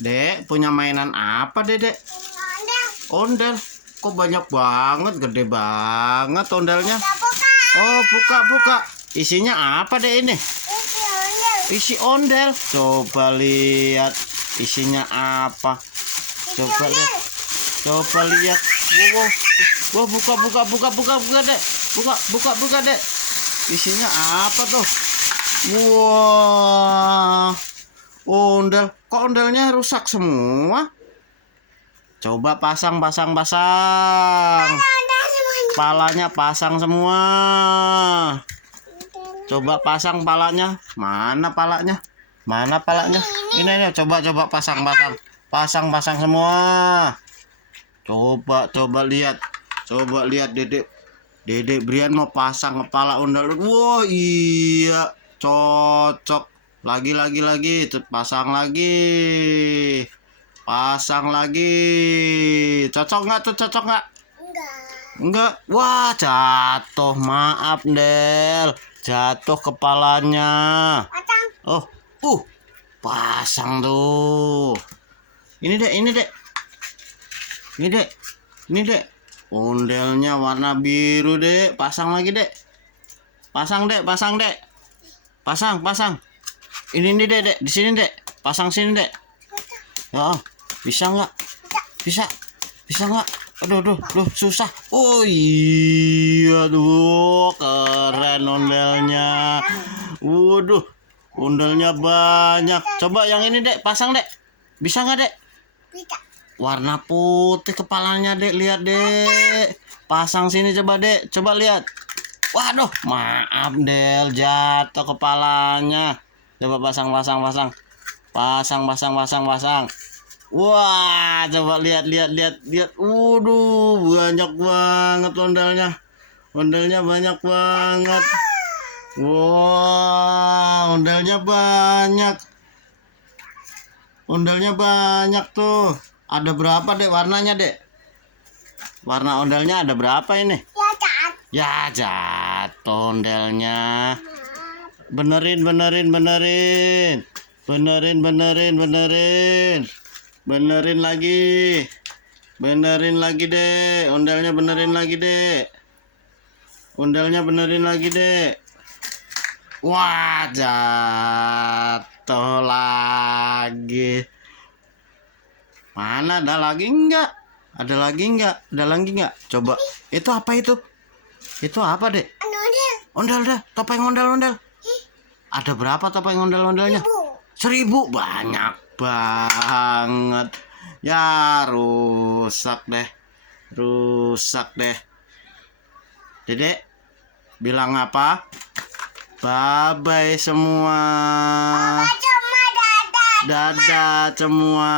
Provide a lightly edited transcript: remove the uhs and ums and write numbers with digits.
Dek, punya mainan apa, Dedek? Ondel. Kok banyak banget, gede banget ondelnya. Oh, buka. Isinya apa, Dek, ini? Isi ondel. Coba lihat isinya apa. Coba lihat. Wow, buka, Dek. Buka, Dek. Isinya apa tuh? Wah. Ondel. Kok ondelnya rusak semua? Coba pasang. Palanya pasang semua. Coba pasang palanya. Mana palanya? Ini coba pasang. Pasang semua. Coba lihat. Dedek Brian mau pasang kepala ondel. Wah, iya. Cocok. Lagi. Pasang lagi. Cocok nggak? Enggak. Wah, jatuh. Maaf, Del. Jatuh kepalanya. Oh, pasang tuh. Ini dek. Ondelnya warna biru, Dek. Pasang lagi, Dek. Pasang, Dek. Pasang. Ini Dek. Di sini, Dek. Pasang sini, Dek. Oh, bisa nggak? Bisa nggak? Aduh, susah. Oh iya, keren ondelnya. Waduh, ondelnya banyak. Coba yang ini, Dek, pasang, Dek. Bisa nggak, Dek? Bisa. Warna putih kepalanya, Dek. Lihat, Dek. Pasang sini coba, Dek. Coba lihat. Waduh, maaf, Del, jatuh kepalanya. Coba pasang. Wah, coba lihat. Waduh, banyak banget ondelnya banyak banget. Wah, ondelnya banyak tuh. Ada berapa, Dek, warnanya, Dek? Warna ondelnya ada berapa ini? Ya, jatuh ondelnya. Benerin. Benerin lagi, Dek. Ondelnya benerin lagi, Dek. Wah, jatuh lagi. Mana, ada lagi enggak? Coba. Itu apa itu? Itu apa, Dek? Ondel, Dek. Topeng ondel. Ada berapa topeng ondel-ondelnya? 1000. Banyak banget. Ya, rusak deh. Dedek bilang apa? Bye-bye semua. Dadah semua.